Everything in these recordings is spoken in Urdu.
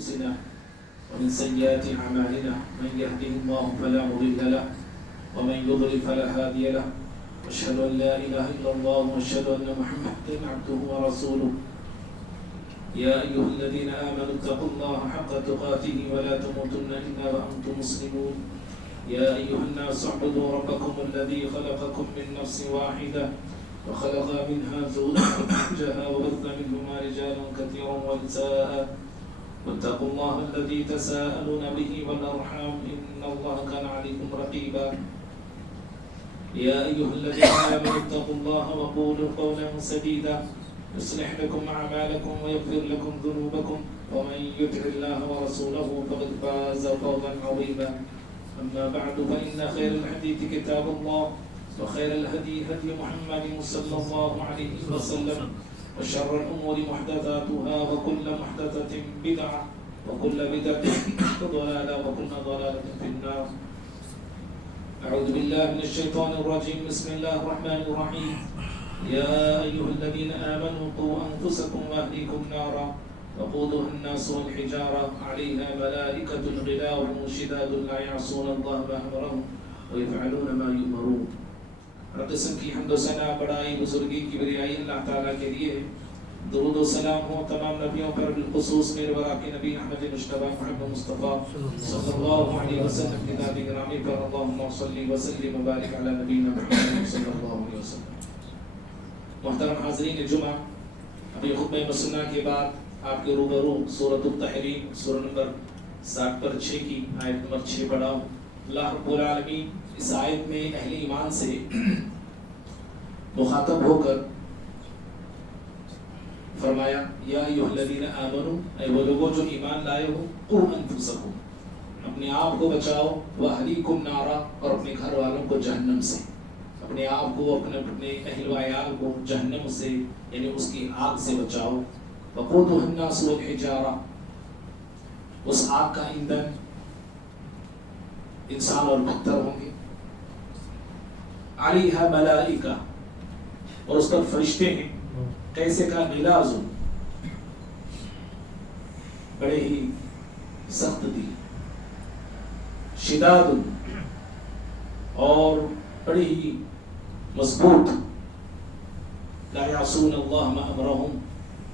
أنفسنا ومن سيئات أعمالنا من يهده الله فلا مضل له ومن يضلل فلا هادي له وأشهد أن لا إله إلا الله وأشهد أن محمدا عبده ورسوله يا أيها الذين آمنوا اتقوا الله حق تقاته ولا تموتن إلا وأنتم مسلمون يا أيها الناس اعبدوا ربكم الذي خلقكم من نفس واحدة وخلق منها زوجها وبث منهما رجالا كثيرا ونساء واتقوا الله الذي تساءلون به والأرحام إن الله كان عليكم رقيبا يا أيها الذين آمنوا اتقوا الله وقولوا قولا سديدا يصلح لكم أعمالكم ويغفر لكم ذنوبكم ومن يطع الله ورسوله فقد فاز فوزا عظيما أما بعد فإن خير الحديث كتاب الله وخير الهدي هدي محمد صلى الله عليه وسلم وشر الأمور محدثاتها وكل محدثة بدعة وكل بدعة ضلالة وكل ضلالة في النار. أعوذ بالله من الشيطان الرجيم. بسم الله الرحمن الرحيم. يا أيها الذين آمنوا قوا أنفسكم وأهليكم نارا وقودها الناس والحجارة عليها ملائكة غلاظ شداد لا يعصون الله ما أمرهم ويفعلون ما يؤمرون. ہر قسم کی حمد و ثنا بڑائی بزرگی کبریائی اللہ تعالیٰ کے لیے ہے. درود و سلام ہو تمام نبیوں پر بالخصوص میرے وراقی نبی احمد مجتبی محمد مصطفیٰ صلی اللہ علیہ وسلم کی ذات گرامی پر اللہم صلی وسلم وبارک علی نبینا محمد صلی اللہ علیہ وسلم. محترم حاضرین جمعہ، ابھی خطبہ مسنہ کے بعد آپ کے روبرو سورۃ التحریم سورہ نمبر 60 پر 6 کی آیت نمبر 6 پڑھا ہوں. اللہ رب العالمین اس آیت میں اہل ایمان سے مخاطب ہو کر فرمایا یا ایھا الذین آمنوا، اے وہ لوگوں جو ایمان لائے ہو، قوا انفسکم، اپنے آپ کو بچاؤ، واہلیکم نارا، اور اپنے گھر والوں کو جہنم سے، اپنے آپ کو اپنے اہل و عیال کو جہنم سے یعنی اس کی آگ سے بچاؤ. وقودها الناس والحجارہ، اس آگ کا ایندھن انسان اور پتھر ہوں گے. علیہا ملائکہ، اور اس پر فرشتے ہیں. کیسے کا غلاظ، بڑے ہی سخت دل، شداد، اور بڑے ہی مضبوط. لا یعصون اللہ ما امرہم،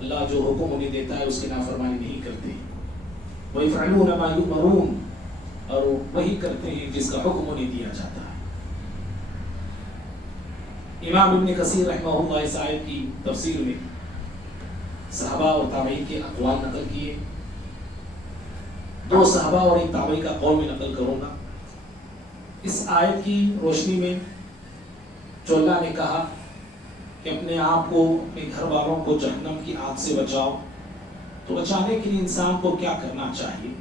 اللہ جو حکم انہیں دیتا ہے اس کی نافرمانی نہیں کرتے. ویفعلون ما یؤمرون، اور وہی کرتے ہیں جس کا حکم انہیں دیا جاتا ہے. امام ابن کثیر رحمہ اللہ اس آیت کی تفسیر میں صحابہ اور تابعین کے اقوال نقل کیے. 2 صحابہ اور 1 تابعی کا قول میں نقل کروں گا. اس آیت کی روشنی میں جو اللہ نے کہا کہ اپنے آپ کو، اپنے گھر والوں کو جہنم کی آگ سے بچاؤ، تو بچانے کے لیے انسان کو کیا کرنا چاہیے؟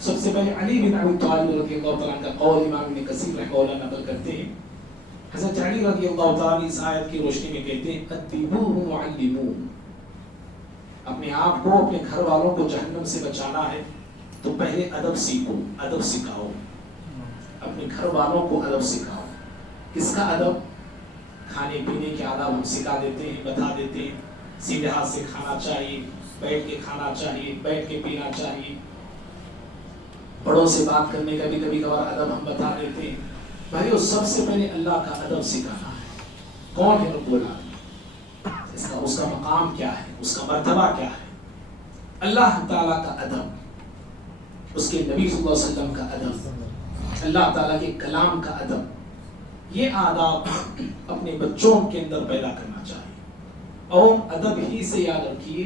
سب سے پہلے علی بن ابی طالب رضی اللہ تعالیٰ کا قول امام ابن کثیر رحمہ اللہ نقل کرتے ہیں. حضرت علی رضی اللہ تعالیٰ اس آیت کی روشنی میں کہتے ہیں ادبوہ وعلموہ، اپنے آپ کو، اپنے گھر والوں کو جہنم سے بچانا ہے تو پہلے ادب سیکھو، ادب سکھاؤ، اپنے گھر والوں کو ادب سکھاؤ. کس کا ادب؟ کھانے پینے کے آداب ہم سکھا دیتے ہیں، بتا دیتے ہیں. سیدھے ہاتھ سے کھانا چاہیے، بیٹھ کے کھانا چاہیے، بیٹھ کے پینا چاہیے. بڑوں سے بات کرنے کا بھی کبھی کبھار ادب ہم بتا دیتے ہیں. بھائیو، سب سے پہلے اللہ کا ادب سکھانا ہے. کون ہے رب العالمین؟ اس کا مقام کیا ہے، اس کا مرتبہ کیا ہے؟ اللہ تعالیٰ کا ادب، اس کے نبی صلی اللہ علیہ وسلم کا ادب، اللہ تعالیٰ کے کلام کا ادب، یہ آداب اپنے بچوں کے اندر پیدا کرنا چاہیے. اور ادب ہی سے یاد رکھیے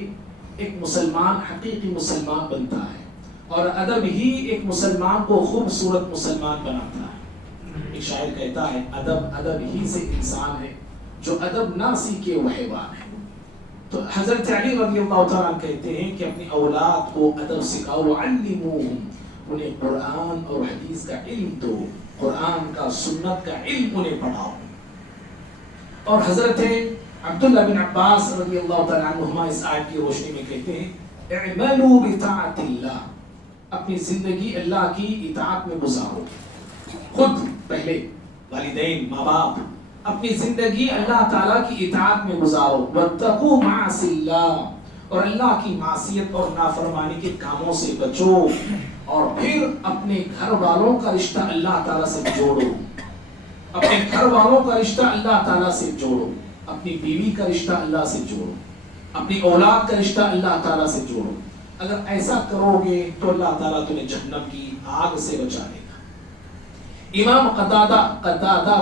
ایک مسلمان حقیقی مسلمان بنتا ہے، اور ادب ہی ایک مسلمان کو خوبصورت مسلمان بناتا ہے. ایک شاعر کہتا ہے ادب ہی سے انسان ہے، جو ادب نہ سیکھے وہ حیوان ہے. تو حضرت علی رضی اللہ تعالیٰ کہتے ہیں کہ اپنی اولاد کو ادب سکھاؤ، علموہم، انہیں قرآن اور حدیث کا علم دو، قرآن کا سنت کا علم انہیں پڑھاؤ. اور حضرت عبداللہ بن عباس رضی اللہ تعالیٰ عنہما اس آیت کی روشنی میں کہتے ہیں اعملوا بطاعت اللہ، اپنی زندگی اللہ کی اطاعت میں گزارو. خود پہلے والدین، ماں باپ، اپنی زندگی اللہ تعالیٰ کی اطاعت میں گزارو. واتقوا معاصی اللہ، اور اللہ کی معصیت اور نافرمانی کے کاموں سے بچو، اور پھر اپنے گھر والوں کا رشتہ اللہ تعالیٰ سے جوڑو، اپنے گھر والوں کا رشتہ اللہ تعالیٰ سے جوڑو، اپنی بیوی کا رشتہ اللہ سے جوڑو، اپنی اولاد کا رشتہ اللہ تعالیٰ سے جوڑو۔ اگر ایسا کرو گے تو اللہ تعالیٰ تمہیں جہنم کی آگ سے بچا لے گا۔ امام قتادہ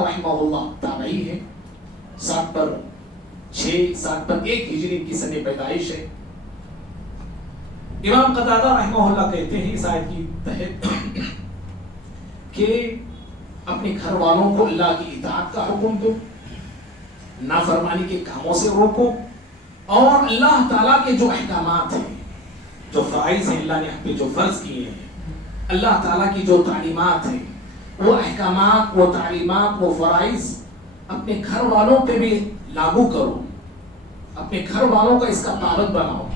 رحمہ اللہ تابعی ہے، 60 پر 1 ہجری کی سن پیدائش ہے۔ امام قتادہ رحمہ اللہ کہتے ہیں اس آیت کی تحت کہ اپنے گھر والوں کو اللہ کی اطاعت کا حکم دو، نافرمانی کے کاموں سے روکو، اور اللہ تعالیٰ کے جو احکامات ہیں، جو فرائض ہیں، اللہ نے ہم پہ جو فرض کیے ہیں، اللہ تعالیٰ کی جو تعلیمات ہیں، وہ احکامات، وہ تعلیمات، وہ فرائض اپنے گھر والوں پہ بھی لاگو کرو، اپنے گھر والوں کا اس کا پابند بناؤ۔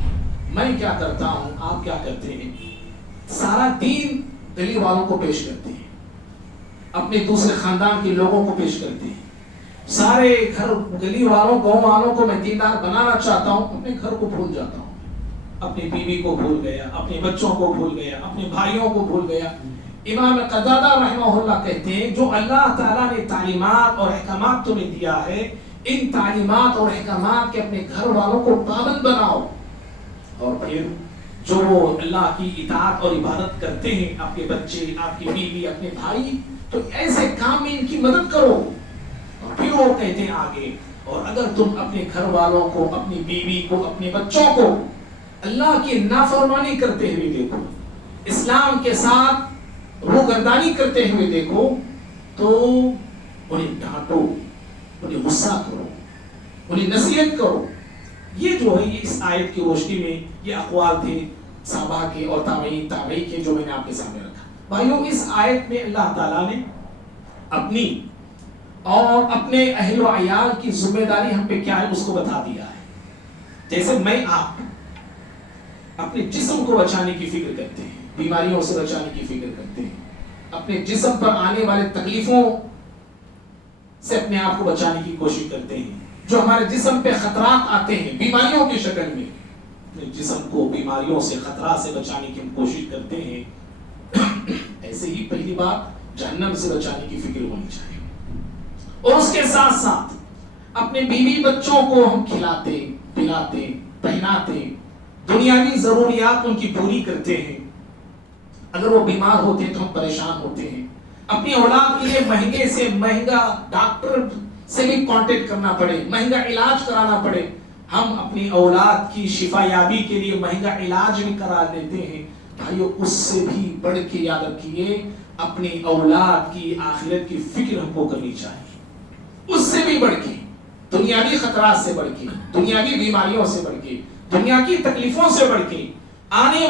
میں کیا کرتا ہوں، آپ کیا کرتے ہیں، سارا دین گلی والوں کو پیش کرتے ہیں، اپنے دوسرے خاندان کے لوگوں کو پیش کرتے ہیں، سارے گھر گلی والوں گاؤں والوں کو میں دیندار بنانا چاہتا ہوں، اپنے گھر کو بھول جاتا ہوں، اپنی بیوی کو بھول گیا، اپنے بچوں کو بھول گیا، اپنے بھائیوں کو بھول گیا۔ امام قتادہ رحمہ اللہ کہتے ہیں جو اللہ تعالیٰ نے تعلیمات اور احکامات تمہیں دیا ہے، ان تعلیمات اور احکامات کے اپنے گھر والوں کو پابند بناؤ، اور پھر جو اللہ کی اطاعت اور عبادت کرتے ہیں، آپ کے بچے، آپ کی بیوی، اپنے بھائی، تو ایسے کام میں ان کی مدد کرو۔ اور پھر وہ کہتے ہیں آگے، اور اگر تم اپنے گھر والوں کو، اپنی بیوی کو، اپنے بچوں کو اللہ کی نافرمانی کرتے ہوئے دیکھو، اسلام کے ساتھ روگردانی کرتے ہوئے دیکھو، تو انہیں ڈانٹو، انہیں غصہ کرو، انہیں نصیحت کرو۔ یہ جو ہے یہ اس آیت کی روشنی میں یہ اقوال تھے صحابہ کے اور تابعی کے جو میں نے آپ کے سامنے رکھا۔ بھائیوں، اس آیت میں اللہ تعالیٰ نے اپنی اور اپنے اہل و عیال کی ذمہ داری ہم پہ کیا ہے اس کو بتا دیا ہے۔ جیسے میں آپ اپنے جسم کو بچانے کی فکر کرتے ہیں، بیماریوں سے بچانے کی فکر کرتے ہیں، اپنے جسم پر آنے والے تکلیفوں سے اپنے آپ کو بچانے کی کوشش کرتے ہیں، جو ہمارے جسم پہ خطرات آتے ہیں بیماریوں کی شکل میں، اپنے جسم کو بیماریوں سے، خطرات سے بچانے کی ہم کوشش کرتے ہیں۔ ایسے ہی پہلی بات جہنم سے بچانے کی فکر ہونی چاہیے، اور اس کے ساتھ ساتھ اپنے بیوی بچوں کو ہم کھلاتے، پلاتے، پہناتے، دنیاوی ضروریات ان کی پوری کرتے ہیں۔ اگر وہ بیمار ہوتے ہیں تو ہم پریشان ہوتے ہیں، اپنی اولاد کے لیے مہنگے سے مہنگا ڈاکٹر سے بھی کانٹیکٹ کرنا پڑے، مہنگا علاج کرانا پڑے، ہم اپنی اولاد کی شفا یابی کے لیے مہنگا علاج بھی کرا دیتے ہیں۔ بھائیو، اس سے بھی بڑھ کے یاد رکھیے اپنی اولاد کی آخرت کی فکر ہم کو کرنی چاہیے، اس سے بھی بڑھ کے، دنیاوی خطرات سے بڑھ کے، دنیاوی بیماریوں سے بڑھ کے، دنیا کی تکلیفوں سے بڑھ کے، آنے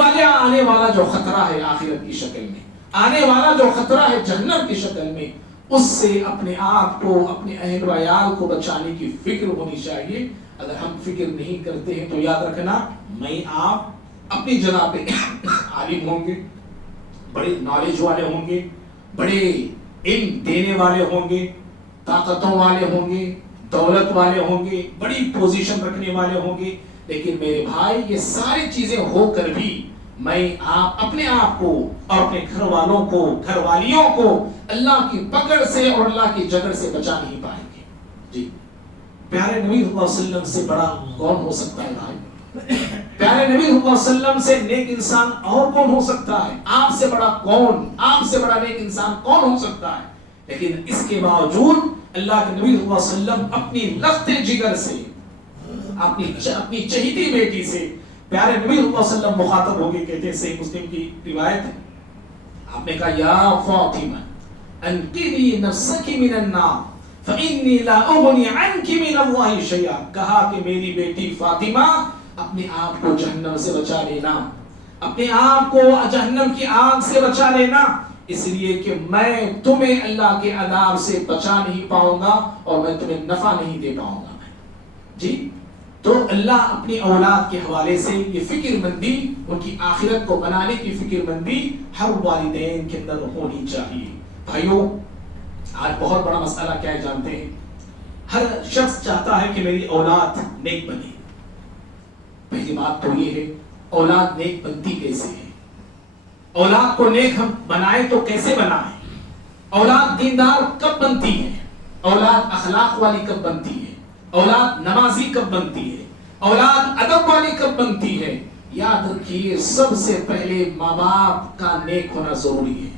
والا جو خطرہ ہے آخرت کی شکل میں، آنے والا جو خطرہ ہے جہنم کی شکل میں، اس سے اپنے آپ کو، اپنے اہل و عیال کو بچانے کی فکر ہونی چاہیے۔ اگر ہم فکر نہیں کرتے ہیں تو یاد رکھنا، میں آپ اپنی جگہ پہ عالم ہوں گے، بڑے نالج والے ہوں گے، بڑے علم دینے والے ہوں گے، طاقتوں والے ہوں گے، دولت والے ہوں گے، بڑی پوزیشن رکھنے والے ہوں گے، لیکن میرے بھائی یہ ساری چیزیں ہو کر بھی میں آپ اپنے آپ کو اور اپنے گھر والوں کو، گھر والیوں کو اللہ کی پکڑ سے اور اللہ کی جگڑ سے بچا نہیں پائیں گے۔ جی، پیارے نبی صلی اللہ علیہ وسلم سے بڑا کون ہو سکتا ہے بھائی؟ پیارے نبی صلی اللہ علیہ وسلم سے نیک انسان اور کون ہو سکتا ہے؟ آپ سے بڑا کون، آپ سے بڑا نیک انسان کون ہو سکتا ہے؟ لیکن اس کے باوجود اللہ کے نبی صلی اللہ علیہ وسلم اپنی لخت جگر سے، اپنی چہیتی بیٹی سے پیارے نبی صلی اللہ علیہ وسلم مخاطب ہو کے کہتے ہیں، صحیح مسلم کی روایت ہے، آپ نے کہا یا فاطمہ انقذی نفسک من النار فإنی لا اغنی عنک من اللہ شیئا، کہا کہ میری بیٹی فاطمہ اپنے آپ کو جہنم سے بچا لینا، اپنے آپ کو جہنم کی آگ سے بچا لینا، اس لیے کہ میں تمہیں اللہ کے عذاب سے بچا نہیں پاؤں گا اور میں تمہیں نفع نہیں دے پاؤں گا۔ جی، تو اللہ اپنی اولاد کے حوالے سے یہ فکر مندی، ان کی آخرت کو بنانے کی فکر مندی ہر والدین کے اندر ہونی چاہیے۔ بھائیوں، آج بہت بڑا مسئلہ کیا ہے جانتے ہیں؟ ہر شخص چاہتا ہے کہ میری اولاد نیک بنے، پہلی بات تو یہ ہے اولاد نیک بنتی کیسے ہے، اولاد کو نیک ہم بنائے تو کیسے بنائیں، اولاد دیندار کب بنتی ہے، اولاد اخلاق والی کب بنتی ہے، اولاد نمازی کب بنتی ہے، اولاد ادب والی کب بنتی ہے؟ یاد رکھیے سب سے پہلے ماں باپ کا نیک ہونا ضروری ہے،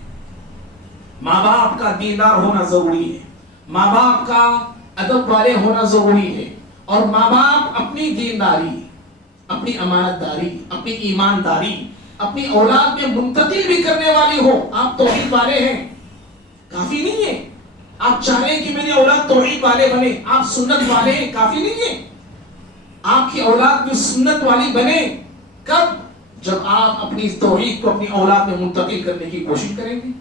ماں باپ کا دیندار ہونا ضروری ہے، ماں باپ کا ادب والے ہونا ضروری ہے، اور ماں باپ اپنی دینداری، اپنی امانت داری، اپنی ایمانداری اپنی اولاد میں منتقل بھی کرنے والی ہو۔ آپ توحید والے ہیں کافی نہیں ہے، آپ چاہ رہے ہیں کہ میری اولاد توحید والے بنے، آپ سنت والے ہیں کافی نہیں ہے، آپ کی اولاد بھی سنت والی بنے۔ کب؟ جب آپ اپنی توحید کو اپنی اولاد میں منتقل کرنے کی کوشش کریں گے،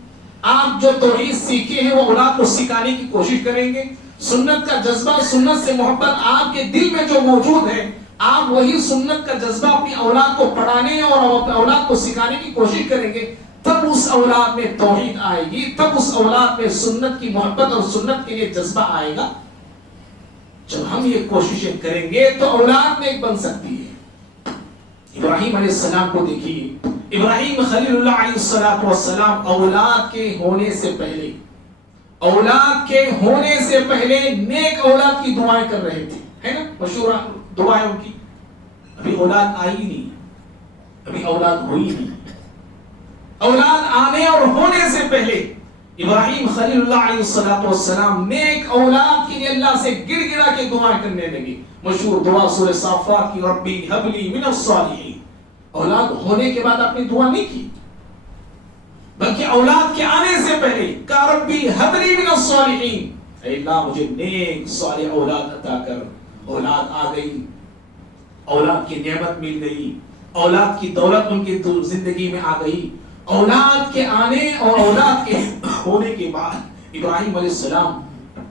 آپ جو توحید سیکھے ہیں وہ اولاد کو سکھانے کی کوشش کریں گے، سنت کا جذبہ، سنت سے محبت آپ کے دل میں جو موجود ہے، آپ وہی سنت کا جذبہ اپنی اولاد کو پڑھانے اور اپنی اولاد کو سکھانے کی کوشش کریں گے، تب اس اولاد میں توحید آئے گی، تب اس اولاد میں سنت کی محبت اور سنت کے لیے جذبہ آئے گا۔ جب ہم یہ کوششیں کریں گے تو اولاد نیک بن سکتی ہے۔ ابراہیم علیہ السلام کو دیکھیے، ابراہیم خلیل اللہ علیہ السلام اولاد کے ہونے سے پہلے، اولاد کے ہونے سے پہلے نیک اولاد کی دعائیں کر رہے تھے، ہے نا مشہور دعائیں ان کی۔ ابھی اولاد آئی نہیں، ابھی اولاد ہوئی نہیں، اولاد آنے اور ہونے سے پہلے ابراہیم خلیل اللہ علیہ السلام نیک اولاد کے لیے اللہ سے گر گرا کے دعائیں کرنے لگے۔ مشہور دعا سورہ صافات کی، ربی ہب لی من الصالحین۔ اولاد ہونے کے بعد اپنی دعا نہیں کی، بلکہ اولاد کے آنے سے پہلے کہ ربی ہب لی من الصالحین، اے اللہ مجھے نیک صالح اولاد عطا کر۔ اولاد آ گئی، اولاد کی نعمت مل گئی، اولاد کی دولت ان کی زندگی میں آ گئی۔ اولاد کے آنے اور اولاد کے ہونے کے بعد ابراہیم علیہ السلام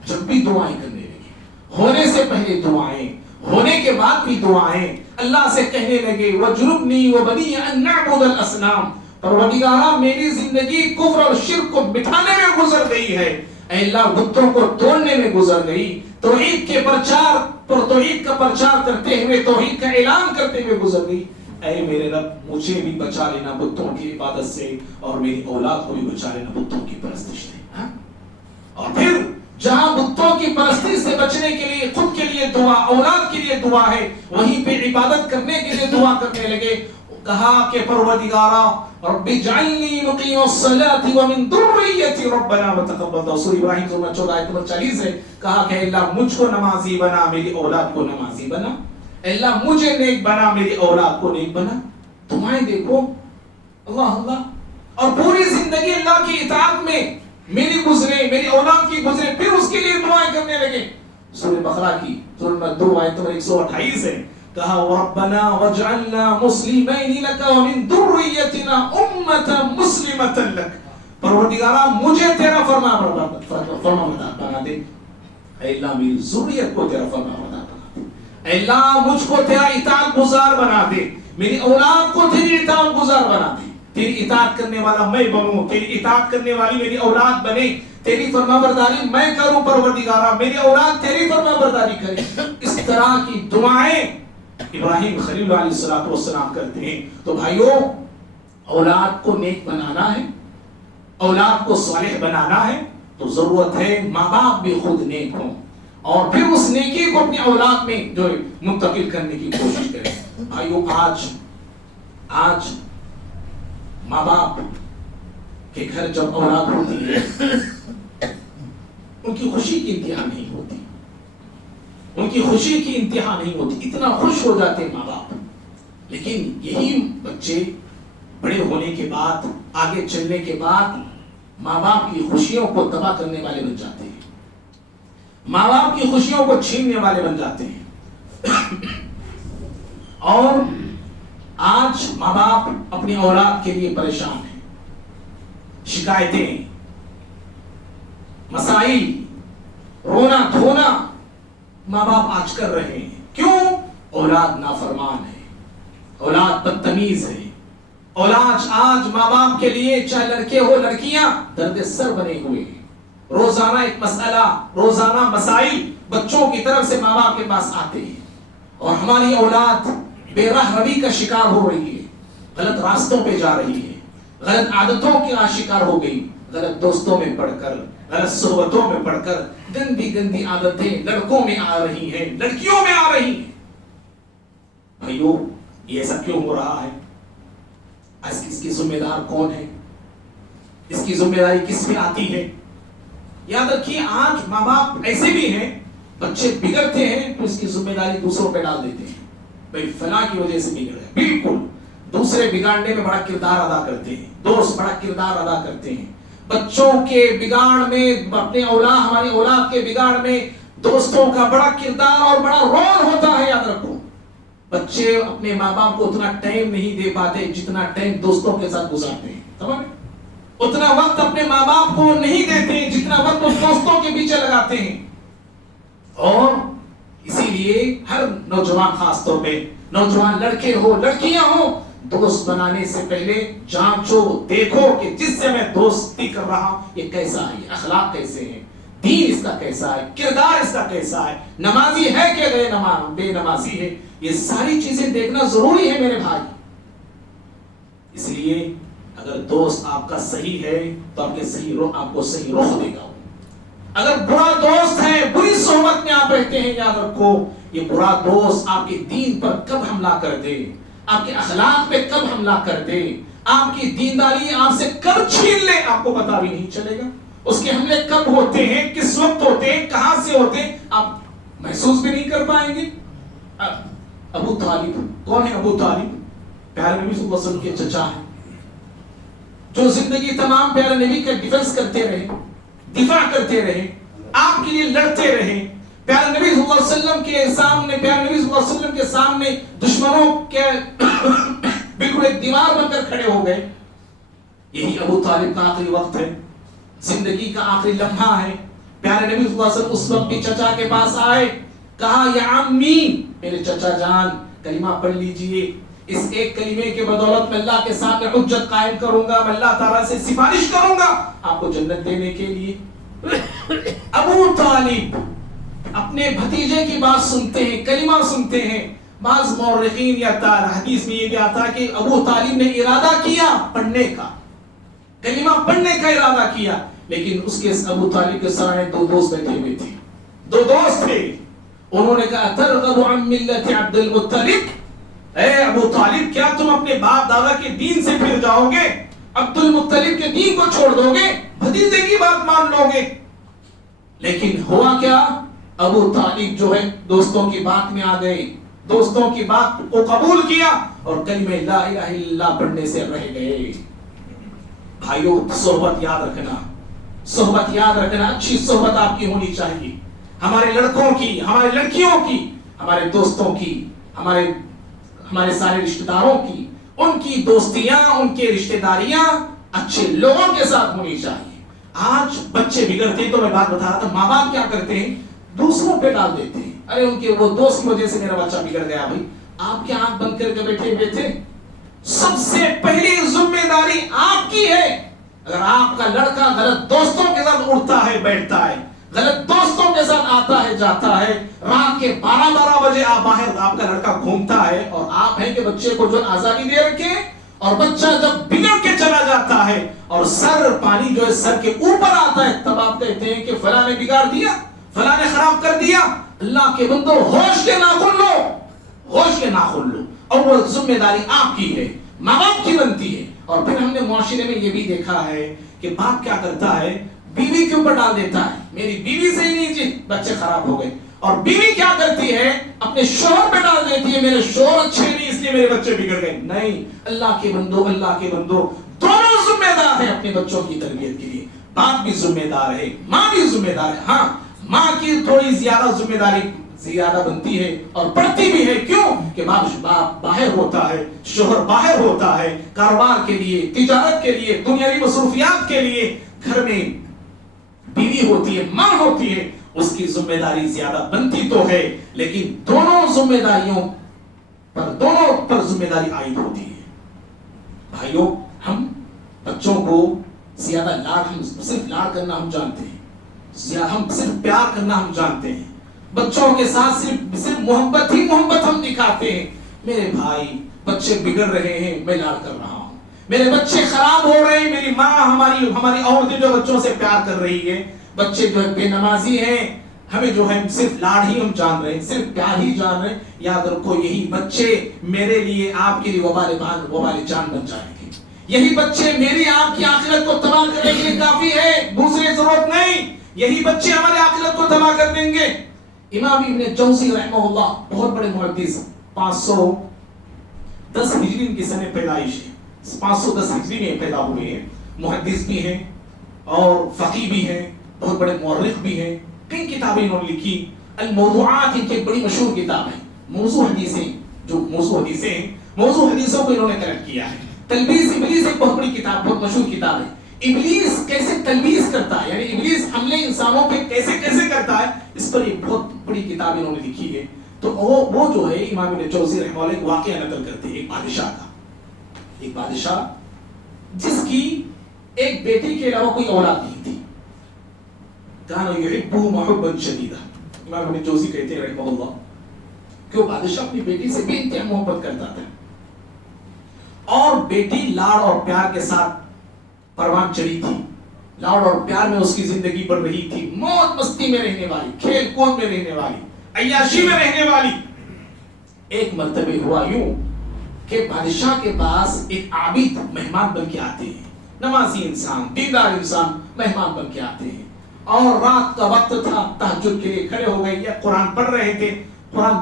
جب بھی دعائیں کرنے لگے، ہونے سے پہلے دعائیں، ہونے کے بعد بھی دعائیں، اللہ سے کہنے لگے وَجْنُبْنِي وَبَنِيَّ أَن نَّعْبُدَ الْأَصْنَامَ، پروردگارا میری زندگی کفر اور شرک کو مٹانے میں گزر گئی ہے، اے اللہ بتوں کو توڑنے میں گزر گئی، توحید کے پرچار پر توحید کا پرچار کرتے ہوئے، توحید کا اعلان کرتے ہوئے گزر گئی۔ اے میرے رب مجھے بھی بچا لینا بتوں کی عبادت سے، اور میری اولاد کو بھی بچا لینا بتوں کی پرستش سے۔ اور پھر جہاں بتوں کی پرستی سے بچنے کے لیے خود کے لیے دعا، اولاد کے لیے دعا ہے، وہیں پہ عبادت کرنے کے لیے دعا کرنے لگے۔ کہا کہ پروردگارا رب اجعلنی مقیم الصلاۃ ومن ذریتی ربنا وتقبل۔ سورہ ابراہیم سورہ 14 آیت نمبر 40 ہے۔ کہا کہ اللہ مجھ کو نمازی بنا، میری اولاد کو نمازی بنا، اللہ مجھے نیک بنا، میری اولاد کو نیک بنا۔ دعائیں دیکھو، اللہ اللہ، اور پوری زندگی اللہ کی اطاعت میں میری گزرے، میری اولاد کی گزرے، پھر اس کے لیے دعائیں کرنے لگے۔ سورہ بقرہ کی سورہ نمبر 2 آیت نمبر 128 ہے۔ کہا ربنا واجعلنا مسلمین لک ومن ذریتنا امۃ مسلمۃ لک، پروردگارا مجھے تیرا فرما بردار بنا دے، اے اللہ میری ذریت کو تیرا فرما بردار بنا دے، اے اللہ مجھ کو تیرا اطاعت گزار بنا دے، میری اولاد کو تیری اطاعت گزار بنا دے، تیری اطاعت کرنے والا میں بنوں، تیری اطاعت کرنے والی میری اولاد بنے، تیری فرما برداری میں کروں پروردگارا، میری اولاد تیری فرما برداری کرے۔ اس طرح کی دعائیں ابراہیم خلیل علیہ السلام کرتے ہیں۔ تو بھائیو، اولاد کو نیک بنانا ہے، اولاد کو صالح بنانا ہے، تو ضرورت ہے ماں باپ بھی خود نیک ہوں، اور پھر اس نیکی کو اپنی اولاد میں جو منتقل کرنے کی کوشش کریں۔ بھائیو، آج ماں باپ کے گھر جب اولاد ہوتی ہے، ان کی خوشی کی انتہا نہیں ہوتی، ان کی خوشی کی انتہا نہیں ہوتی، اتنا خوش ہو جاتے ماں باپ، لیکن یہی بچے بڑے ہونے کے بعد، آگے چلنے کے بعد ماں باپ کی خوشیوں کو تباہ کرنے والے بن جاتے ہیں، ماں باپ کی خوشیوں کو چھیننے والے بن جاتے ہیں۔ اور آج ماں باپ اپنی اولاد کے لیے پریشان ہیں، شکایتیں، مسائل، رونا دھونا ماں باپ آج کر رہے ہیں۔ کیوں؟ اولاد نافرمان ہے، اولاد بدتمیز ہے، اولاد آج ماں باپ کے لیے، چاہے لڑکے ہو لڑکیاں، درد سر بنے ہوئے ہیں۔ روزانہ ایک مسئلہ، روزانہ مسائل بچوں کی طرف سے ماں باپ کے پاس آتے ہیں، اور ہماری اولاد بے راہ روی کا شکار ہو رہی ہے، غلط راستوں پہ جا رہی ہے، غلط عادتوں کا شکار ہو گئی، غلط دوستوں میں پڑھ کر، غلط صحبتوں میں پڑھ کر گندی گندی عادتیں لڑکوں میں آ رہی ہیں، لڑکیوں میں آ رہی ہیں۔ بھائیو، یہ ایسا کیوں ہو رہا ہے؟ اس کی ذمہ دار کون ہے؟ اس کی ذمہ داری کس پہ آتی ہے؟ یاد رکھیے، آج ماں باپ ایسے بھی ہیں، بچے بگڑتے ہیں تو اس کی ذمہ داری دوسروں پہ ڈال دیتے ہیں، بھائی فلاں کی وجہ سے بگڑ گئے۔ بالکل، دوسرے بگاڑنے میں بڑا کردار ادا کرتے ہیں، دوست بڑا کردار ادا کرتے ہیں۔ بچوں کے بگاڑ میں، اپنے اولاد، ہماری اولاد کے بگاڑ میں دوستوں کا بڑا کردار اور بڑا رول ہوتا ہے۔ یاد رکھو، بچے اپنے ماں باپ کو اتنا ٹائم نہیں دے پاتے جتنا ٹائم دوستوں کے ساتھ گزارتے ہیں، سمجھ؟ اتنا وقت اپنے ماں باپ کو نہیں دیتے جتنا وقت وہ دوستوں کے پیچھے لگاتے ہیں۔ اور اسی لیے ہر نوجوان، خاص طور پہ نوجوان لڑکے ہو لڑکیاں ہو، دوست بنانے سے پہلے جانچو، دیکھو کہ جس سے میں دوستی کر رہا ہوں یہ کیسا ہے، یہ اخلاق کیسے ہیں، دین اس کا کیسا ہے، کردار اس کا کیسا ہے، نمازی ہے کہ بے نمازی ہے۔ یہ ساری چیزیں دیکھنا ضروری ہے میرے بھائی۔ اس لیے اگر دوست آپ کا صحیح ہے تو آپ کو صحیح رخ دے گا۔ اگر برا دوست ہے، بری صحبت میں آپ رہتے ہیں، یاد رکھو یہ برا دوست آپ کے دین پر کب حملہ کر دے، آپ کے اخلاق پہ کب حملہ کر دے، آپ کی دینداری آپ سے کب چھین لے، آپ کو پتہ بھی نہیں چلے گا۔ اس کے حملے کب ہوتے ہیں، کس وقت ہوتے ہیں، کہاں سے ہوتے ہیں، آپ محسوس بھی نہیں کر پائیں گے۔ ابو طالب کون ہے؟ ابو طالب پیارے نبی صلی اللہ علیہ وسلم کے چچا ہیں، جو زندگی تمام پیارے نبی کا ڈیفنس کرتے رہے، دفاع کرتے رہے، آپ کے لیے لڑتے رہے، پیارے نبی صلی اللہ علیہ وسلم کے سامنے، پیارے نبی صلی اللہ علیہ وسلم کے سامنے دشمنوں کے بالکل ایک دیوار بن کر کھڑے ہو گئے۔ یہی ابو طالب کا آخری وقت ہے، زندگی کا آخری لمحہ ہے۔ پیارے نبی صلی اللہ علیہ وسلم اس وقت بھی چچا کے پاس آئے، کہا یا عمی، میرے چچا جان کلمہ پڑھ لیجئے، اس ایک کلمے کے بدولت میں اللہ کے سامنے حجت قائم کروں گا، میں اللہ تعالیٰ سے سفارش کروں گا آپ کو جنت دینے کے لیے۔ ابو طالب اپنے بھتیجے کی بات سنتے ہیں، کلمہ سنتے ہیں۔ بعض مورخین یا حدیث میں یہ بھی آتا ہے کہ ابو طالب نے ارادہ کیا پڑھنے کا، کلمہ پڑھنے کا ارادہ کیا، لیکن اس کے ابو طالب کے سامنے دو دوست بیٹھے ہوئے تھے، دو دوست تھے۔ انہوں نے کہا ترغب عن ملت عبد المطلب، اے ابو طالب کیا تم اپنے باپ دادا کے دین سے پھر جاؤ گے، عبد المطلب کے دین کو چھوڑ دو گے، بھتیجے کی بات مان لو گے؟ لیکن ہوا کیا، ابو طالب جو ہے دوستوں کی بات میں آ گئے، دوستوں کی بات کو قبول کیا اور کلمہ لا الہ الا اللہ پڑھنے سے رہ گئے۔ بھائیو، صحبت یاد رکھنا، صحبت یاد رکھنا، اچھی صحبت آپ کی ہونی چاہیے، ہمارے لڑکوں کی، ہمارے لڑکیوں کی، ہمارے دوستوں کی، ہمارے سارے رشتہ داروں کی، ان کی دوستیاں، ان کے رشتہ داریاں اچھے لوگوں کے ساتھ ہونی چاہیے۔ آج بچے بگڑتے ہیں، تو میں بات بتا رہا تھا، ماں باپ کیا کرتے ہیں، دوسروں پہ ڈال دیتے ہیں، ارے ان کے وہ دوست کی وجہ سے میرا بچہ بگڑ گیا۔ بھائی آپ کے آنکھ بند کر کے بیٹھے ہوئے تھے، سب سے پہلی ذمہ داری آپ کی ہے۔ اگر آپ کا لڑکا غلط دوستوں کے ساتھ اڑتا ہے بیٹھتا ہے، غلط دوستوں کے ساتھ آتا ہے جاتا ہے، رات کے 12 بجے باہر آپ کا لڑکا گھومتا ہے، اور آپ ہیں کہ بچے کو جو آزادی دے رکھے، اور بچہ جب بگڑ کے چلا جاتا ہے اور پانی جو ہے سر کے اوپر آتا ہے، تب آپ کہتے ہیں کہ فلاں نے بگاڑ دیا، فلاں نے خراب کر دیا۔ اللہ کے بندو، ہوش کے ناخن لو، ہوش کے ناخن لو، اور وہ ذمہ داری آپ کی ہے، ماں باپ کی بنتی ہے۔ اور پھر ہم نے معاشرے میں یہ بھی دیکھا ہے کہ باپ کیا کرتا ہے، بیوی کے اوپر ڈال دیتا ہے، میری بیوی سے ہی نہیں جی بچے خراب ہو گئے، اور بیوی کیا کرتی ہے، اپنے شوہر پہ ڈال دیتی ہے، میرے شوہر اچھے نہیں اس لیے میرے بچے بگڑ گئے۔ نہیں، اللہ کے بندو، اللہ کے بندو، دونوں ذمہ دار ہیں اپنے بچوں کی تربیت کے لیے، باپ بھی ذمہ دار ہے، ماں بھی ذمہ دار ہے۔ ہاں، ماں کی تھوڑی زیادہ ذمہ داری زیادہ بنتی ہے اور پڑتی بھی ہے، کیوں کہ باپ باہر ہوتا ہے، شوہر باہر ہوتا ہے، کاروبار کے لیے، تجارت کے لیے، دنیاوی مصروفیات کے لیے، گھر میں بیوی ہوتی ہے، ماں ہوتی ہے، اس کی ذمہ داری زیادہ بنتی تو ہے، لیکن دونوں ذمہ داریوں پر، دونوں پر ذمہ داری عائد ہوتی ہے۔ بھائیوں، ہم بچوں کو زیادہ ہم صرف لاڈ کرنا ہم جانتے ہیں، ہم صرف پیار کرنا ہم جانتے ہیں، بچوں کے ساتھ صرف محبت ہی محبت ہم دکھاتے ہیں، میرے بھائی بچے بگڑ رہے ہیں، میں لاڑ کر رہا ہوں، میرے بچے خراب ہو رہے ہیں، میری ماں ہماری عورتیں جو بچوں سے پیار کر رہی ہے، بچے جو ہے بے نمازی ہیں، ہمیں جو ہے صرف لاڑ ہی ہم جان رہے ہیں، صرف پیار ہی جان رہے ہیں، یاد رکھو یہی بچے میرے لیے آپ کے لیے وبال جان بن جائیں گے، یہی بچے میری آپ کی آخرت کو تباہ کرنے کے لیے کافی ہے، دوسری ضرورت نہیں، یہی بچے ہمارے آخرت کو تباہ کر دیں گے۔ امام ابن جوزی رحمہ اللہ بہت بڑے محدث، 510 ہجری کی سنہ پیدائش ہے، 510 ہجری میں پیدا ہوئے ہیں، محدث بھی ہیں اور فقیہ بھی ہیں، بہت بڑے مورخ بھی ہیں، کئی کتابیں انہوں نے لکھی، الموضوعات ان کی ایک بڑی مشہور کتاب ہے، موضوع حدیثیں، جو موضوع حدیثیں ہیں، موضوع حدیثوں کو انہوں نے کلیکٹ کیا ہے۔ تلبیس ابلیس ایک بہت بڑی کتاب، بہت مشہور کتاب ہے، ابلیس کیسے تلبیس کرتا ہے، یعنی ابلیس حملے انسانوں پہ کیسے کرتا ہے، اس پر ایک بہت بڑی کتاب انہوں نے لکھی ہے۔ تو وہ جو ہے امام ابن جوزی رحمہ اللہ ایک واقعہ نقل کرتے ہیں، ایک بادشاہ جس کی ایک بیٹی کے علاوہ کوئی اولاد نہیں تھی، کان یحبہ محبا شدیدا، امام ابن جوزی کہتے ہیں رحمہ اللہ کہ وہ بادشاہ اپنی بیٹی سے بے انتہا محبت کرتا تھا، اور بیٹی لاڑ اور پیار کے ساتھ پروان چڑھی تھی، لاڑ اور پیار میں اس کی زندگی بڑھ رہی تھی، موج مستی میں رہنے والی، کھیل کود میں رہنے والی، عیاشی میں رہنے والی۔ ایک مرتبہ ہوا یوں کہ بادشاہ کے پاس ایک عابد مہمان بن کے آتے ہیں، نمازی انسان، دیندار انسان مہمان بن کے آتے ہیں، اور رات کا وقت تھا، تہجد کے لیے کھڑے ہو گئے یا قرآن پڑھ رہے تھے، قرآن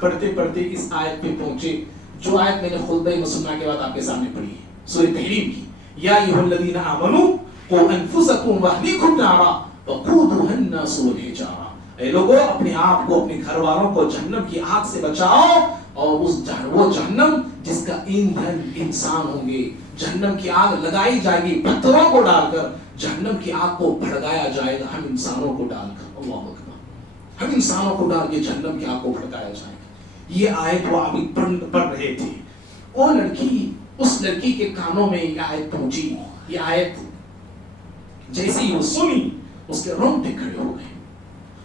پڑھتے پڑھتے اس آیت پہ پہنچے جو آیت میں نے خطبہ مسلمہ کے بعد آپ کے سامنے پڑھی ہے، سورہ تحریم کی، یا ایھا الذین آمنوا قوا انفسکم واہلیکم نارا وقودھا الناس والحجارہ، اے لوگوں اپنے آپ کو، اپنے گھر والوں کو جہنم کی آگ سے بچاؤ، اور وہ جہنم جس کا ایندھن انسان ہوں گے، جہنم کی آگ لگائی جائے گی پتھروں کو ڈال کر، جہنم کی آگ کو بھڑکایا جائے گا ہم انسانوں کو ڈال کر، اللہ اکبر، ہم انسانوں کو ڈال کے جہنم کی آگ کو بھڑکایا جائے گا۔ یہ آیت وہ عابد پڑھ رہے تھے، وہ لڑکی، اس لڑکی کے کانوں میں یہ آیت پہنچی، یہ آیت جیسے ہی وہ سنی اس کے رونگٹے کھڑے ہو گئے،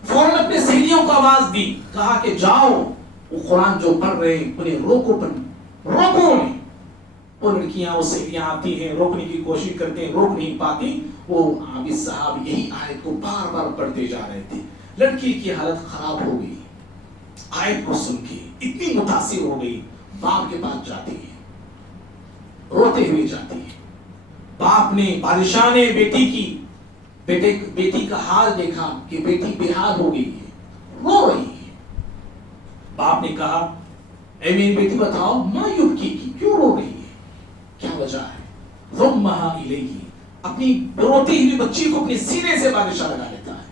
فوراً اپنے سہیلیوں کو آواز دی، کہا کہ جاؤ وہ قرآن جو پڑھ رہے ہیں انہیں روکو انہیں۔ وہ لڑکیاں، وہ سہیلیاں آتی ہیں، روکنے کی کوشش کرتے ہیں، روک نہیں پاتی، وہ عابد صاحب یہی آیت کو بار بار پڑھتے جا رہے تھے، لڑکی کی حالت خراب ہو گئی، آیت کو سن کے اتنی متاثر ہو گئی، باپ کے پاس جاتی ہے، روتے ہوئے جاتی ہے، باپ نے، بادشاہ نے بیٹی کا حال دیکھا کہ بیٹی بے حال ہو گئی ہے، رو رہی ہے، باپ نے کہا اے میری بیٹی بتاؤ ما یبکیکی، کیوں رو رہی ہے، کیا وجہ ہے؟ ضمھا الیہ، اپنی روتی ہوئی بچی کو اپنے سینے سے بادشاہ لگا لیتا ہے،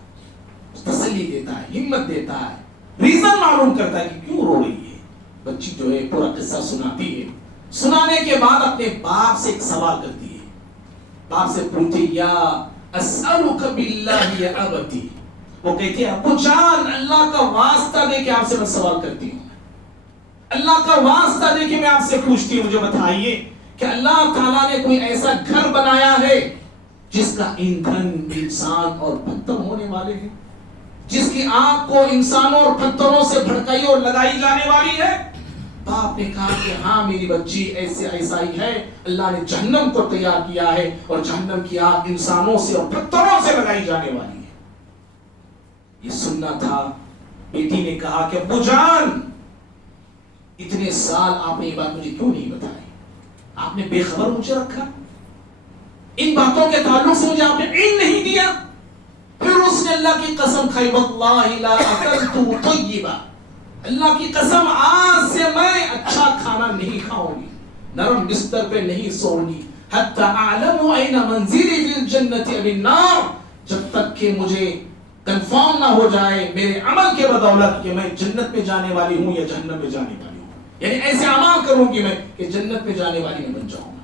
تسلی دیتا ہے، ہمت دیتا ہے، ریزن معلوم کرتا ہے کہ کیوں رو رہی ہے، بچی جو ہے پورا قصہ سناتی ہے، سنانے کے بعد اپنے باپ سے ایک سوال کرتی ہے، باپ سے پوچھتی یا اسألک باللہ یا ابتی، وہ کہتی ہے ابو جان اللہ کا واسطہ دے کے آپ سے میں سوال کرتی ہوں، اللہ کا واسطہ دے کے میں آپ سے پوچھتی ہوں، مجھے بتائیے کہ اللہ تعالیٰ نے کوئی ایسا گھر بنایا ہے جس کا ایندھن انسان اور پتھر ہونے والے ہیں، جس کی آگ کو انسانوں اور پتھروں سے بھڑکائی اور لگائی جانے والی ہے؟ باپ نے کہا کہ ہاں میری بچی ایسا ہی ہے، اللہ نے جہنم کو تیار کیا ہے، اور جہنم کی آگ انسانوں سے اور پتھروں سے لگائی جانے والی ہے۔ یہ سننا تھا، بیٹی نے کہا کہ ابو جان اتنے سال آپ نے یہ بات مجھے کیوں نہیں بتائی، آپ نے بے خبر مجھے رکھا، ان باتوں کے تعلق سے مجھے آپ نے علم نہیں دیا۔ پھر اس نے اللہ کی قسم کھائی، واللہ لا اکلت طیبا، اللہ کی قسم آج سے میں اچھا کھانا نہیں کھاؤں گی، نرم بستر پہ نہیں سوؤں گی، حتی اعلم این منزلی فی الجنت ام النار، جب تک کہ مجھے کنفرم نہ ہو جائے میرے عمل کے بدولت کہ میں جنت میں جانے والی ہوں یا جہنم میں جانے والی ہوں، یعنی ایسے اعمال کروں گی میں کہ جنت میں جانے والی میں بن جاؤں گا۔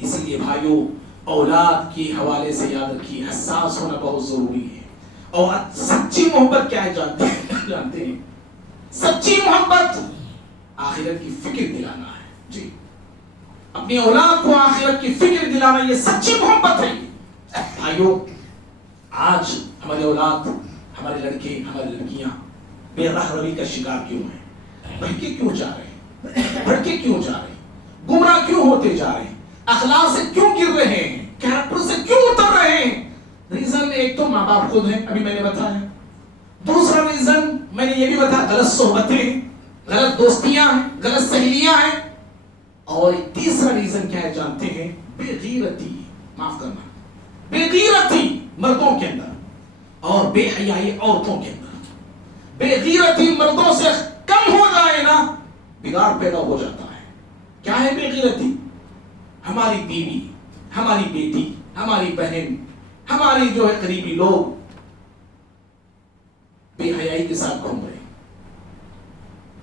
اسی لیے بھائیوں، اولاد کے حوالے سے یاد رکھیے حساس ہونا بہت ضروری ہے، اور سچی محبت کیا ہے جانتے ہیں؟ سچی محبت آخرت کی فکر دلانا ہے، جی اپنی اولاد کو آخرت کی فکر دلانا، یہ سچی محبت ہے۔ بھائیوں، آج ہمارے اولاد، ہمارے لڑکے، ہماری لڑکیاں بے راہ روی کا شکار کیوں ہیں؟ بھٹکے کیوں جا رہے ہیں؟ بھٹکے کیوں جا رہے ہیں؟ گمراہ کیوں ہوتے جا رہے ہیں؟ اخلاق سے کیوں گر رہے ہیں؟ کیریکٹر سے کیوں اتر رہے ہیں؟ ریزن ایک تو ماں باپ خود ہیں، ابھی میں نے بتایا. دوسرا ریزن میں نے یہ بھی بتایا، غلط صحبتیں ہیں، غلط دوستیاں ہیں، غلط سہیلیاں ہیں. اور تیسرا ریزن کیا ہے جانتے ہیں؟ بے غیرتی، معاف کرنا، بے غیرتی مردوں کے اندر اور بے حیائی عورتوں کے اندر. بے غیرتی مردوں سے کم ہو جائے نا، بگاڑ پیدا ہو جاتا ہے. کیا ہے بے غیرتی؟ ہماری بیوی، ہماری بیٹی، ہماری بہن، ہماری جو ہے قریبی لوگ بے حیائی کے ساتھ گھوم رہے ہیں،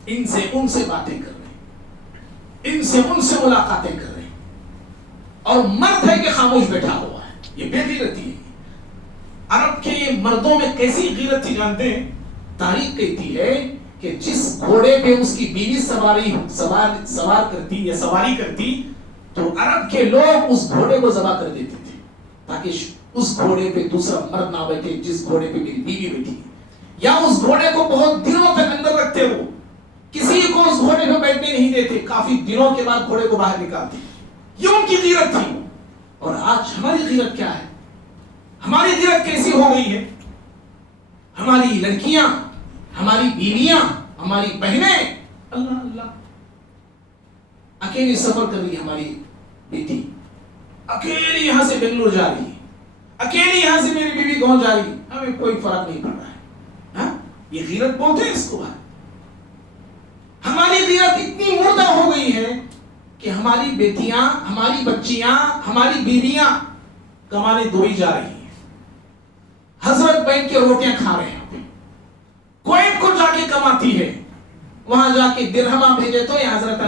ان سے ان سے باتیں کر رہے ہیں، ان سے ان سے ملاقاتیں کر رہے ہیں، اور مرد ہے کہ خاموش بیٹھا ہوا ہے. یہ بے غیرتی ہے. عرب کے مردوں میں کیسی غیرت تھی جانتے ہیں؟ تاریخ کہتی ہے کہ جس گھوڑے پہ اس کی بیوی سوار کرتی یا سواری کرتی تو عرب کے لوگ اس گھوڑے کو ذبح کر دیتے تھے تاکہ اس گھوڑے پہ دوسرا مرد نہ بیٹھے جس گھوڑے پہ میری بیوی بیٹھی، یا اس گھوڑے کو بہت دنوں تک اندر رکھتے، وہ کسی کو اس گھوڑے پہ بیٹھنے نہیں دیتے، کافی دنوں کے بعد گھوڑے کو باہر نکالتے. یہ ان کی غیرت تھی. اور آج ہماری غیرت کیا ہے؟ ہماری غیرت کیسی ہو گئی ہے؟ ہماری لڑکیاں، ہماری بیویاں، ہماری بہنیں، اللہ اللہ، اکیلی سفر کر رہی ہے ہماری بیٹی، اکیلی یہاں سے بنگلور جا رہی ہے، اکیلی یہاں سے میری بیوی گاؤں جا رہی ہے، ہمیں کوئی فرق نہیں پڑ رہا ہے. ہاں، یہ غیرت بولتے ہیں اس کو. ہماری غیرت اتنی مردہ ہو گئی ہے کہ ہماری بیٹیاں، ہماری بچیاں، ہماری بیویاں کمانے دبئی جا رہی ہیں، حضرت بینک کے روٹیاں کھا رہے ہیں، کویت کو جا کے کماتی ہے، وہاں جا کے درہمہ بھیجے تو یہ حضرت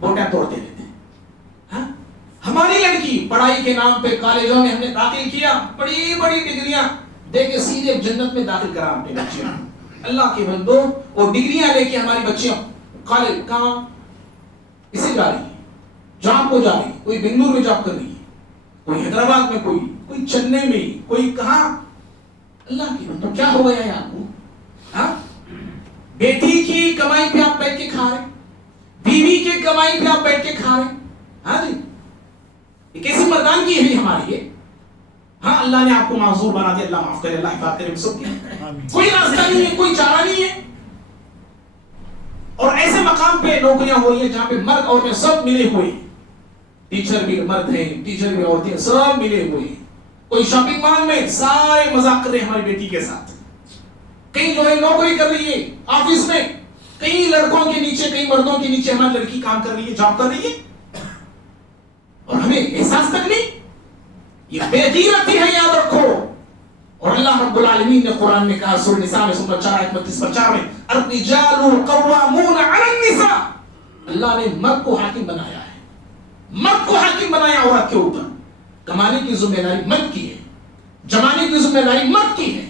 بوٹیاں توڑتے رہتے ہیں. ہاں؟ ہماری لڑکی پڑھائی کے نام پہ کالجوں میں ہم نے داخل کیا، بڑی بڑی ڈگریاں دے کے سیدھے جنت میں داخل کرا اپنے بچیاں. اللہ کے بندو، وہ ڈگریاں لے کے ہماری بچیاں کالج کہاں اسے جا رہی ہے، جاب کو جا رہی ہے، کوئی بنگلور میں جاب کر رہی ہے، کوئی حیدرآباد میں، کوئی چنئی میں، کوئی کہاں. اللہ کی بندو، کیا ہو گیا ہے آپ کو؟ ہاں؟ بیٹی کی کمائی پہ آپ بیٹھ کے کھا رہے، بیوی کی کمائی پہ آپ بیٹھ کے کھا رہے. ہاں جی، یہ کیسی مردانگی ہے ہماری یہ؟ ہاں، اللہ نے آپ کو معذور بنا دیا، اللہ معاف کرے، اللہ حفاظت کرے سب کی. کوئی راستہ نہیں ہے، کوئی چارہ نہیں ہے. اور ایسے مقام پہ نوکریاں ہو رہی ہیں جہاں پہ مرد عورتیں سب ملے ہوئے ہیں، ٹیچر بھی مرد ہیں، ٹیچر بھی عورتیں، سب ملے ہوئے ہیں. کوئی شاپنگ مال میں سارے مذاق کر رہے ہیں ہماری بیٹی کے ساتھ. کہیں جو ہے نوکری کر رہی ہے آفس میں، کئی لڑکوں کے نیچے، کئی مردوں کے نیچے ہماری لڑکی کام کر رہی ہے، جاب کر رہی ہے، اور ہمیں احساس تک نہیں. یہ بے غیرتی ہے، یاد رکھو. اور اللہ رب العالمین نے قرآن میں کہا، سورہ نساء میں سورہ 4 آیت 32 میں، الرجال قوامون علی النساء، اللہ نے مرد کو حاکم بنایا ہے، مرد کو حاکم بنایا عورت کے اوپر. کمانے کی ذمہ داری مرد کی ہے، جمانے کی ذمہ داری مرد کی ہے،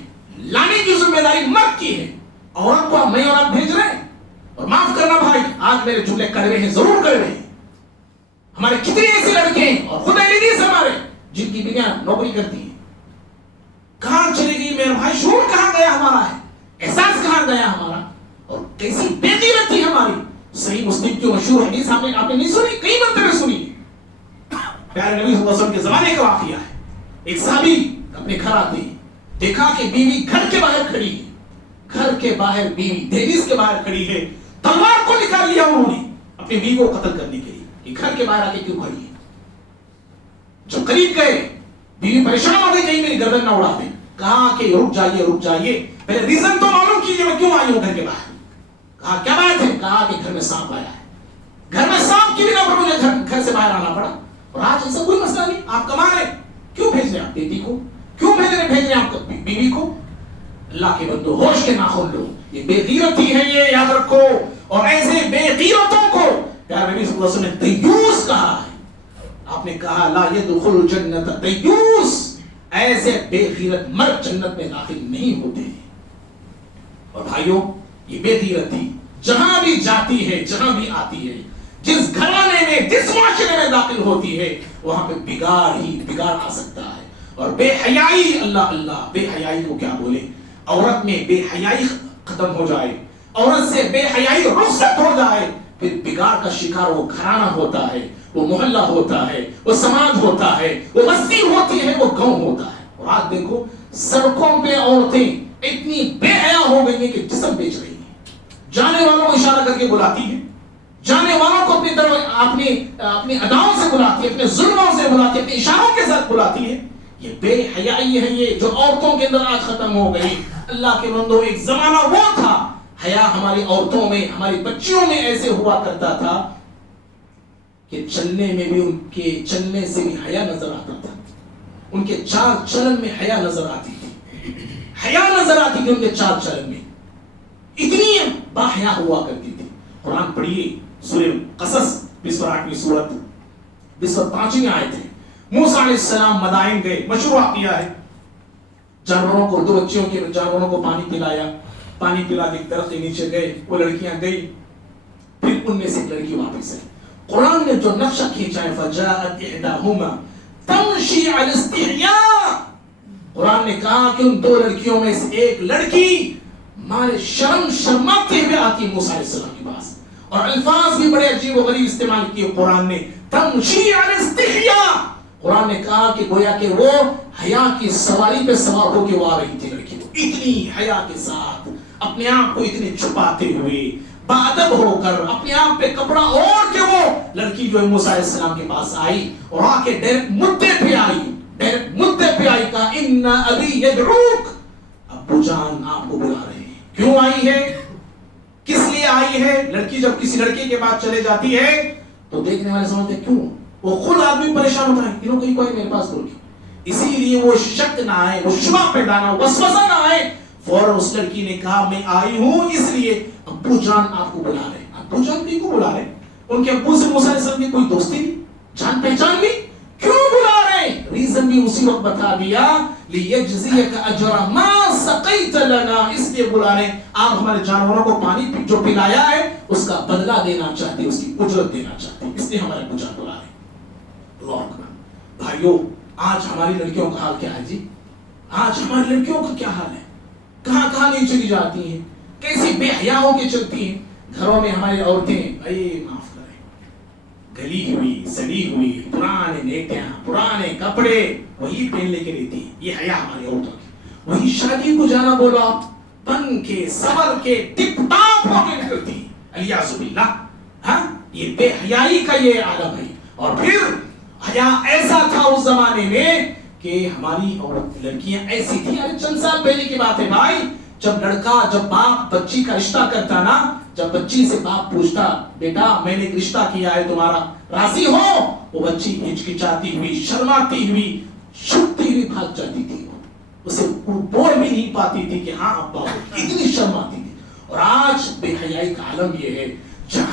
لانے کی ذمہ داری مرد کی ہے. عورت کو میں اور آپ بھیج رہے ہیں. اور معاف کرنا بھائی، آج میرے جملے کڑوے ہیں، ضرور کڑوے ہیں. ہمارے کتنے ایسے لڑکے ہیں اور خدا لیڈیز ہمارے جن کی بیویاں نوکری کرتی ہیں. کہاں چلی گئی میرے بھائی؟ شعور کہاں گیا ہمارا ہے؟ احساس کہاں گیا ہمارا؟ اور کیسی بے غیرتی ہماری. صحیح مسلم کی مشہور حدیث آپ نے نہیں سنی؟ کئی مرتبہ سنی. پیارے نبی صلی اللہ علیہ وسلم کے زمانے کا واقعہ ہے. ایک صحابی اپنے گھر آتے ہیں، دیکھا کہ بیوی گھر کے باہر کھڑی ہے، گھر کے باہر بیوی دہلیز کے باہر کھڑی ہے. تلوار کو نکال لیا انہوں نے اپنی بیوی کو قتل کرنے کے لیے کہ گھر کے باہر آ کے کیوں کھڑی ہے. جب قریب گئے، بیوی پریشان ہو گئی کہیں میری گردن نہ اڑا دیں. کہا کہ رک جائیے رک جائیے، پہلے ریزن تو معلوم کیجیے میں کیوں آئی ہوں گھر کے باہر. کہا کیا بات ہے؟ کہا کہ گھر میں سانپ آیا ہے. گھر میں سانپ کی بنا پر مجھے گھر سے باہر آنا پڑا. اور آج ایسا کوئی مسئلہ نہیں، آپ کما رہے، کیوں بھیج رہے ہیں آپ بیٹی کو؟ کیوں بھیج رہے ہیں آپ بیوی کو؟ اللہ کے بندو، ہوش کے ناخن لو. یہ بے غیرتی ہے، یہ یاد رکھو. اور ایسے بے غیرتوں کو پیارے نبی صلی اللہ علیہ وسلم نے دیوس کہا ہے. آپ نے کہا لا يدخل الجنت دیوس، ایسے بے غیرت مرد جنت میں داخل نہیں ہوتے. اور بھائیوں، یہ بے غیرتی جہاں بھی جاتی ہے، جہاں بھی آتی ہے، جس گھرانے میں، جس معاشرے میں داخل ہوتی ہے، وہاں پہ بگاڑ ہی بگاڑ آ سکتا ہے. اور بے حیائی، اللہ اللہ، بے حیائی کو کیا بولے؟ عورت میں بے حیائی ختم ہو جائے، عورت سے بے حیائی رخصت ہو جائے پھر بگاڑ کا شکار وہ گھرانہ ہوتا ہے، وہ محلہ ہوتا ہے، وہ سماج ہوتا ہے، وہ بستی ہوتی ہے، وہ گاؤں ہوتا ہے۔ اور آج دیکھو سڑکوں پہ عورتیں اتنی بے حیا ہو گئی ہیں کہ جسم بیچ رہی ہیں، جانے والوں کو اشارہ کر کے بلاتی ہے، جانے والوں کو اپنی طرف اپنی اداؤں سے بلاتی ہے، اپنے ظلموں سے بلاتی ہے، اپنے اشاروں کے ساتھ بلاتی ہے۔ یہ بے حیائی ہے، یہ جو عورتوں کے اندر آج ختم ہو گئی۔ اللہ کے بندوں، ایک زمانہ وہ تھا حیا ہماری عورتوں میں، ہماری بچیوں میں ایسے ہوا کرتا تھا کہ چلنے میں بھی ان کے چلنے سے بھی حیا نظر آتا تھا، ان کے چال چلن میں حیا نظر آتی تھی، حیا نظر آتی تھی ان کے چال چلن میں، اتنی باحیا ہوا کرتی تھی۔ قرآن پڑھیے سورہ قصص 28ویں سورت 25ویں آیت ہے۔ موسیٰ علیہ السلام مدائن گئے، مشہور واقعہ ہے، جانوروں کو، دو بچیوں کے جانوروں کو پانی پلایا، پانی پلا کے درخت کے نیچے گئے، وہ لڑکیاں گئی، پھر ان میں سے ایک لڑکی واپس آئی۔ قرآن نے جو نقشہ کھینچا ہے فَجَاءَتْ إِحْدَاهُمَا تَمْشِي عَلَى اسْتِحْيَاءٍ، قرآن نے کہا کہ ان دو لڑکیوں میں سے ایک لڑکی مارے شرماتے ہوئے آتی ہے موسیٰ علیہ السلام کے پاس، اور الفاظ بھی بڑے عجیب و غریب استعمال کیے قرآن نے، تمشی علی استحیاء، قرآن نے کہا کہ گویا کہ وہ حیا کی سواری پہ سوار ہو کے وہ آ رہی تھی لڑکی، اتنی حیا کے ساتھ اپنے آپ کو اتنے چھپاتے ہوئے باادب ہو کر اپنے آپ پہ کپڑا اوڑھ کے وہ لڑکی جو ہے موسیٰ علیہ السلام کے پاس آئی، اور آ کے ڈائریکٹ مدعے پہ آئی، کہا ان ابی یدعوک، ابو جان آپ کو بلا رہے ہیں۔ کیوں آئی ہے، کس لیے آئی ہے؟ لڑکی جب کسی لڑکے کے پاس چلے جاتی ہے تو دیکھنے والے سمجھتے ہیں کیوں، وہ خود آدمی پریشان ہوتا ہے، انہوں کہیں کوئی میرے پاس بول کے، اسی لیے وہ شک نہ آئے، وہ شبہ پیدا نہ ہو، وسوسہ نہ آئے، فوراً اس لڑکی نے کہا میں آئی ہوں اس لیے ابو جان آپ کو بلا رہے ہیں۔ ابو جان بھی کو بلا رہے ہیں، ان کے ابو سے موسیٰ علیہ السلام کی کوئی دوستی نہیں، جان پہچان نہیں، کیوں بلا رہے ہیں؟ ریزن بھی اسی وقت بتا دیا، لیجزیک اجر ما سقیت لنا، اس لیے بلا رہے ہیں آپ ہمارے جانوروں کو پانی جو پلایا ہے اس کا بدلہ دینا چاہتے ہیں، اس کی اجرت دینا چاہتے ہیں، اس لیے ہمارے ابو جان بلا رہے ہیں۔ اللہ اکبر۔ بھائیو، آج ہماری لڑکیوں کا حال کیا ہے جی؟ آج ہماری لڑکیوں کا کیا حال ہے؟ کہاں کہاں نہیں چلی جاتی ہیں، کیسی بے حیا ہو کے چلتی ہیں۔ گھروں میں ہماری عورتیں، اے معاف کریں، گلی ہوئی سڑی ہوئی پرانے نیٹیاں پرانے کپڑے وہی پہن لے کے رہتی ہیں، یہ حیا ہماری عورتوں کی۔ وہی شادی کو جانا بولا بن کے سور کے ٹپ ٹاپ ہو کے نکلتی ہیں، الیاذ باللہ۔ ہاں، یہ بے حیائی کا یہ عالم ہے۔ اور پھر حیا ایسا تھا اس زمانے میں کہ ہماری لڑکیاں ایسی تھی، چند سال پہلے کی بات ہے بھائی، جب باپ بچی کا رشتہ کرتا نا، جب بچی سے باپ پوچھتا بیٹا میں نے ایک رشتہ کیا ہے تمہارا راضی ہو، وہ بچی ہچکچاتی ہوئی شرماتی ہوئی چھپتی ہوئی بھاگ جاتی تھی، اسے بول بھی نہیں پاتی تھی کہ ہاں ابا، اتنی شرم آتی تھی۔ اور آج بے حیائی کا عالم یہ ہے،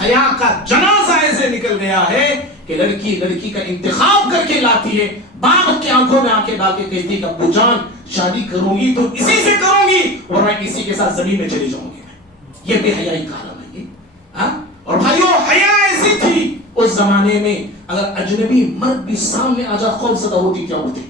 حیا کا جنازہ ایسے نکل گیا ہے کہ لڑکی کا انتخاب کر کے لاتی ہے، باپ کی آنکھوں میں آنکھیں ڈال کے کہتی کہ ابو جان شادی کروں گی تو اسی سے کروں گی، اور میں اسی کے ساتھ زمین میں چلی جاؤں گی۔ یہ بے حیائی کا عالم ہے یہ۔ اور بھائیو، حیا ایسی تھی اس زمانے میں، اگر اجنبی مرد بھی سامنے آ جا خوف زدہ ہوتی کیا ہوتی،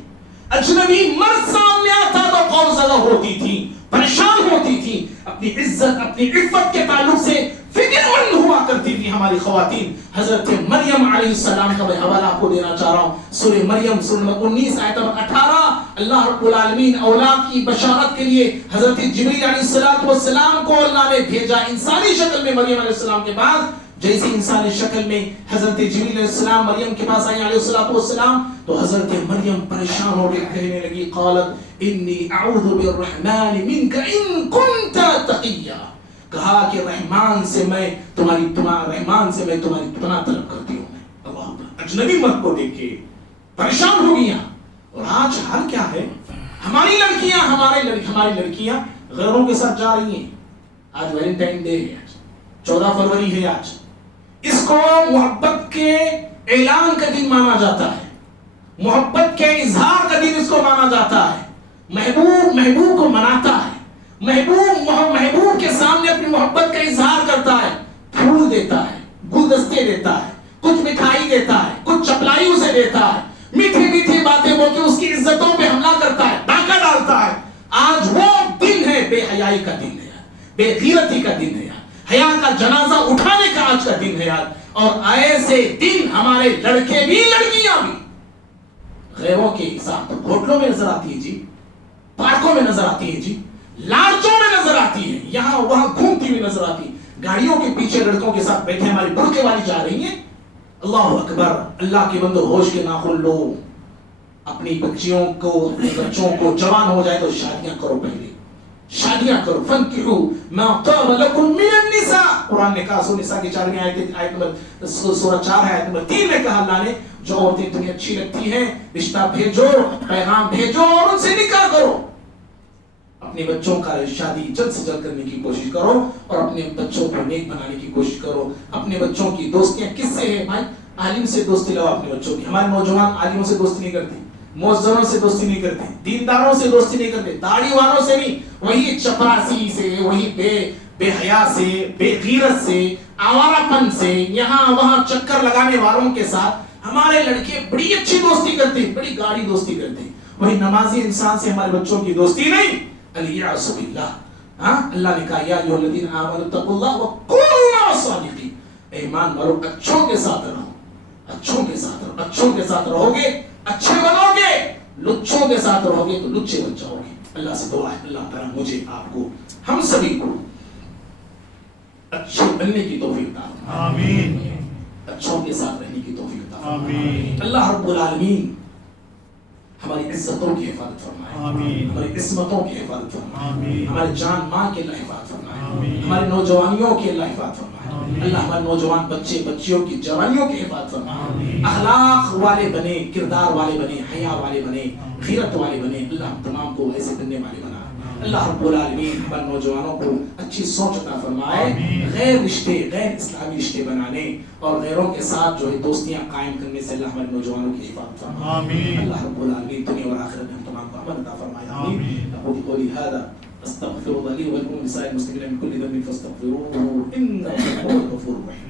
اجنبی مرد سامنے آتا تو خوف زدہ ہوتی تھی، پریشان ہوتی تھی، اپنی عزت اپنی عفت کے تعلق سے فکر مند ہوا کرتی تھی ہماری خواتین۔ حضرت مریم علیہ السلام کا میں حوالہ آپ کو دینا چاہ رہا ہوں، سورہ مریم سورہ نمبر 19 آیت نمبر 18۔ اللہ رب العالمین اولاد کی بشارت کے لیے حضرت جبریل علیہ السلام کو اللہ نے بھیجا انسانی شکل میں مریم علیہ السلام کے پاس۔ جیسی انسانی شکل میں حضرت جبریل علیہ السلام مریم کے پاس آئے علیہ السلام، تو حضرت مریم پریشان ہو کے کہنے لگی قالت انی اعوذ بالرحمن منک ان کنت تقیا، کہا کہ رحمان سے میں تمہاری پناہ طلب کرتی ہوں۔ اللہ، اجنبی مرد کو دیکھ کے پریشان ہو گیا۔ اور آج حال کیا ہے، ہماری لڑکیاں غیروں کے ساتھ جا رہی ہیں۔ آج ویلنٹائن ڈے ہے، 14 فروری ہے آج، اس کو محبت کے اعلان کا دن مانا جاتا ہے، محبت کے اظہار کا دن اس کو مانا جاتا ہے۔ محبوب کو مناتا ہے، محبوب کے سامنے اپنی محبت کا اظہار کرتا ہے، پھول دیتا ہے، گلدستے دیتا ہے، کچھ مٹھائی دیتا ہے، کچھ چپلائی اسے دیتا ہے، میٹھی باتیں بول کے اس کی عزتوں پہ حملہ کرتا ہے، ڈاکہ ڈالتا ہے۔ آج وہ دن ہے، بے حیائی کا دن ہے، بے غیرتی کا دن ہے۔ حیا کا جنازہ اٹھانے کا آج کا دن ہے یار. اور ایسے دن ہمارے لڑکے بھی لڑکیاں بھی غیروں کے ساتھ ہوٹلوں میں نظر آتی ہے جی, پارکوں میں نظر آتی ہے جی, لارچوں میں نظر آتی ہے, یہاں وہاں گھومتی ہوئی نظر آتی ہے, گاڑیوں کے پیچھے لڑکوں کے ساتھ بیٹھے ہماری برقعے والی جا رہی ہیں. اللہ اکبر, اللہ کے بندو ہوش کے ناخن لو, اپنی بچیوں کو اپنے بچوں کو جوان ہو جائے تو شادیاں کرو, پہلے شادیاں کرو. فانکحوا ما طاب لکم من النساء, قرآن نے کہا سورہ نساء کی 4ویں آیت نمبر سورہ 4 آیت نمبر 3 میں کہا اللہ نے جو عورتیں تمہیں اچھی لگتی ہیں رشتہ بھیجو, پیغام بھیجو اور ان سے نکاح کرو. اپنے بچوں کا شادی جلد سے جلد کرنے کی کوشش کرو اور اپنے بچوں کو نیک بنانے کی کوشش کرو. اپنے بچوں کی دوستیاں کس سے ہیں بھائی؟ عالم سے دوستی لاؤ اپنے بچوں کی. ہمارے نوجوان عالموں سے دوستی نہیں کرتے, موذنوں سے دوستی نہیں کرتے, دینداروں سے دوستی نہیں کرتے, داڑھی والوں سے نہیں, وہی چپراسی سے, وہی بے حیا سے, بے غیرت سے, آوارہ پن سے, یہاں وہاں چکر لگانے والوں کے ساتھ ہمارے لڑکے بڑی اچھی دوستی کرتے ہیں, بڑی گاڑی دوستی کرتے ہیں. وہی نمازی انسان سے ہمارے بچوں کی دوستی نہیں. الیاذ باللہ. ہاں, اللہ نے کہا یا ایھا الذین آمنوا اتقوا اللہ وکونوا مع الصادقین, ایمان والو اچھوں کے ساتھ رہو, اچھوں کے ساتھ رہو. اچھوں کے ساتھ رہو گے اچھے بنو گے, لچوں کے ساتھ رہو گے تو لچے بن جاؤ گے. اللہ سے دعا ہے اللہ تعالیٰ مجھے, آپ کو, ہم سبھی کو اچھے بننے کی توفیق عطا فرمائے. آمین. اچھوں کے ساتھ رہنے کی توفیق عطا فرمائے. آمین. اللہ رب العالمین ہماری عزتوں کی حفاظت فرمائے. آمین. ہماری عصمتوں کی حفاظت فرمائے. آمین. ہمارے جان مال کی اللہ حفاظت فرمائے. آمین. ہماری نوجوانیوں کی اللہ حفاظت فرمائے. آمین. اللہ ہمارے نوجوان بچے بچیوں کی جوانیوں کی حفاظت فرمائے. آمین. اخلاق والے بنے, کردار والے بنے, حیا والے بنے, غیرت والے بنے. اللہ ہم تمام کو ایسے بننے والے بنا. اللہ رب العالمین ہمارے نوجوانوں کو اچھی سوچ عطا فرمائے, غیر رشتے, غیر اسلامی رشتے بنانے اور غیروں کے ساتھ جو ہے دوستیاں قائم کرنے سے اللہ ہمارے نوجوانوں کی حفاظت فرمائے. اللہ رب العالمین دنیا اور آخرت میں ہم تمام کو امن عطا فرمائے. آمین. اقول قولی هذا استغفر الله لي ولكم ولسائر المسلمين من كل ذنب فاستغفروه انه هو الغفور الرحيم.